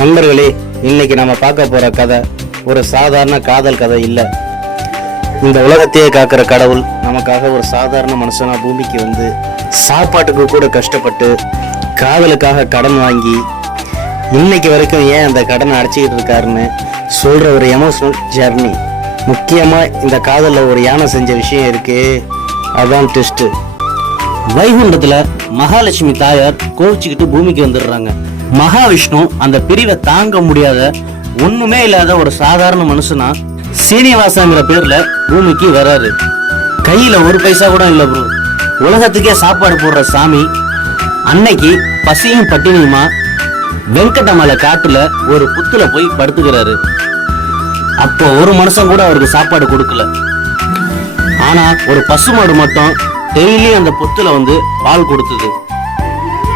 நண்பர்களே, இன்னைக்கு நம்ம பார்க்க போற கதை ஒரு சாதாரண காதல் கதை இல்ல. இந்த உலகத்தையே காக்கிற கடவுள் நமக்காக ஒரு சாதாரண மனுஷனா பூமிக்கு வந்து சாப்பாட்டுக்கு கூட கஷ்டப்பட்டு காதலுக்காக கடன் வாங்கி இன்னைக்கு வரைக்கும் ஏன் அந்த கடனை அடைச்சிக்கிட்டு இருக்காருன்னு சொல்ற ஒரு எமோஷனல் ஜர்னி. முக்கியமா இந்த காதல்ல ஒரு யானை செஞ்ச விஷயம் இருக்கு, அதான் ட்விஸ்ட். வைகுண்டத்துல மகாலட்சுமி தாயார் கோவிச்சுக்கிட்டு பூமிக்கு வந்துடுறாங்க. மகாவிஷ்ணு அந்த பிரிவை தாங்க முடியாத ஒண்ணுமே இல்லாத ஒரு சாதாரண மனுஷனா சீனிவாசங்கிற பேர்ல பூமிக்கு வராரு. கையில ஒரு பைசா கூட இல்ல ப்ரோ. உலகத்துக்கே சாப்பாடு போடுற சாமி அன்னைக்கு பசியும் பட்டினியுமா வெங்கடமலை காட்டுல ஒரு புத்துல போய் படுத்துக்கிறாரு. அப்போ ஒரு மனுஷன் கூட அவருக்கு சாப்பாடு கொடுக்கல. ஆனா ஒரு பசுமாடு மட்டும் டெய்லி அந்த புத்துல வந்து பால் கொடுத்தது.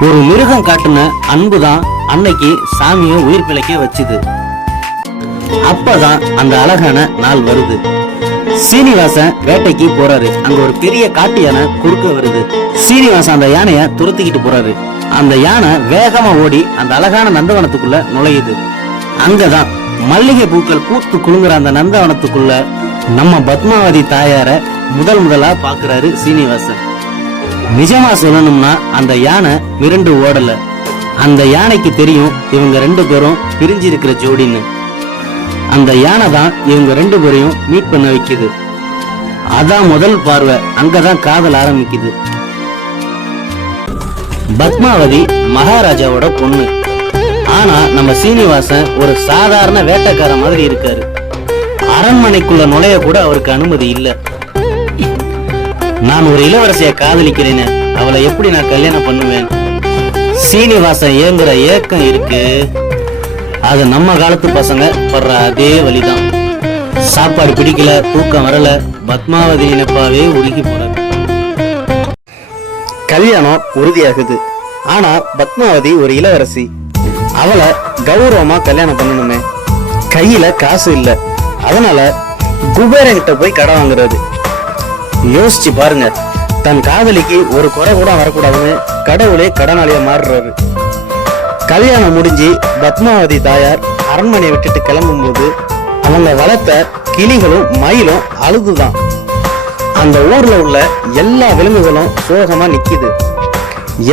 ஒரு மிருகம் காட்டுன அன்புதான் அன்னைக்கு சாமியை உயிர் பிழைக்க வச்சுது. அப்பதான் அந்த அழகான நாள் வருது. சீனிவாசன் வேட்டைக்கு போறாரு. அங்க ஒரு பெரிய காட்டு யானை குறுக்க வருது. சீனிவாசன் அந்த யானைய துரத்திக்கிட்டு போறாரு. அந்த யானை வேகமா ஓடி அந்த அழகான நந்தவனத்துக்குள்ள நுழையுது. அங்கதான் மல்லிகை பூக்கள் பூத்து குலுங்குற அந்த நந்தவனத்துக்குள்ள நம்ம பத்மாவதி தாயார முதலா பாக்குறாரு சீனிவாசன். நிஜமா சொல்லணும்னா அந்த யானை மிரண்டு ஓடல. அந்த யானைக்கு தெரியும் இவங்க ரெண்டு பேரும் பிரிஞ்சு இருக்கிற ஜோடின்னு. அந்த யானை தான் இவங்க ரெண்டு பேரையும் மீட் பண்ண வைக்குது. அதான் முதல் பார்வை. அங்கதான் காதல் ஆரம்பிக்குது. பத்மாவதி மகாராஜாவோட பொண்ணு. ஆனா நம்ம சீனிவாசன் ஒரு சாதாரண வேட்டைக்கார மாதிரி இருக்காரு. அரண்மனைக்குள்ள நுழைய கூட அவருக்கு அனுமதி இல்ல. நான் ஒரு இளவரசிய காதலிக்கிறேன்னு அவளை எப்படி நான் கல்யாணம் பண்ணுவேன்? சீனிவாசன் ஏங்குற ஏக்கம் இருக்கு. அது நம்ம காலத்து பசங்க படுற அதே வழிதான். சாப்பாடு பிடிக்கல, தூக்கம் வரல, பத்மாவதி நினைப்பாவே உருகி போறாரு. கல்யாணம் உறுதியாகுது. ஆனா பத்மாவதி ஒரு இளவரசி. அவளை கௌரவமா கல்யாணம் பண்ணணுமே. கையில காசு இல்ல. அதனால குபேரங்கிட்ட போய் கடன் வாங்குறாரு. யோசிச்சு பாருங்க, தன் காதலிக்கு ஒரு குறை கூட வரக்கூடாதுன்னு கடவுளே கடனாளியா மாறுறாரு. கல்யாணம் முடிஞ்சு பத்மாவதி தாயார் அரண்மனையை விட்டுட்டு கிளம்பும் போது அவங்க வளர்த்த கிளிகளும் மயிலும் அழுதுதான். அந்த ஊர்ல உள்ள எல்லா விலங்குகளும் சோகமா நிக்குது.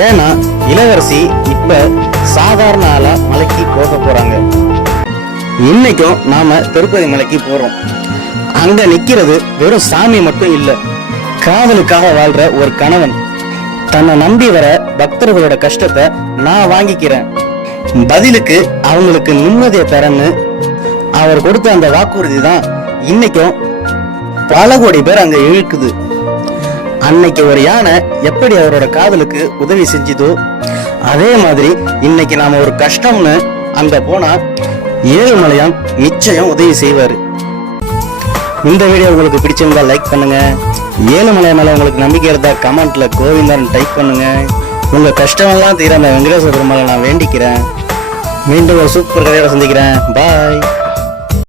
ஏன்னா இளவரசி இப்ப சாதாரண ஆளா மலைக்கு போக போறாங்க. இன்னைக்கும் நாம திருப்பதி மலைக்கு போறோம். அங்க நிக்கிறது வெறும் சாமி மட்டும் இல்ல, காதலுக்காக வாழ்ற ஒரு கணவன். தன்னை நம்பி வர பக்தர்களோட கஷ்டத்தை நான் வாங்கிக்கிறேன், பதிலுக்கு அவங்களுக்கு நிம்மதியை தரன்னு அவர் கொடுத்த அந்த வாக்குறுதி தான் இன்னைக்கும் பல கோடி பேர் அங்க இழுக்குது. அன்னைக்கு ஒரு யானை எப்படி அவரோட காதலுக்கு உதவி செஞ்சதோ அதே மாதிரி இன்னைக்கு நாம ஒரு கஷ்டம்னு அங்க போனா ஏழுமலையான் நிச்சயம் உதவி செய்வாரு. இந்த வீடியோ உங்களுக்கு பிடிச்சிருந்தா லைக் பண்ணுங்க. ஏழுமலை மேல உங்களுக்கு நம்பிக்கை இருந்தா கமெண்ட்ல கோவிந்தன் டைப் பண்ணுங்க. உங்க கஷ்டமெல்லாம் தீர அந்த வெங்கடேஸ்வர பெருமாளை நான் வேண்டிக்கிறேன். மீண்டும் ஒரு சூப்பர் கதையோட சந்திக்கிறேன். பாய்.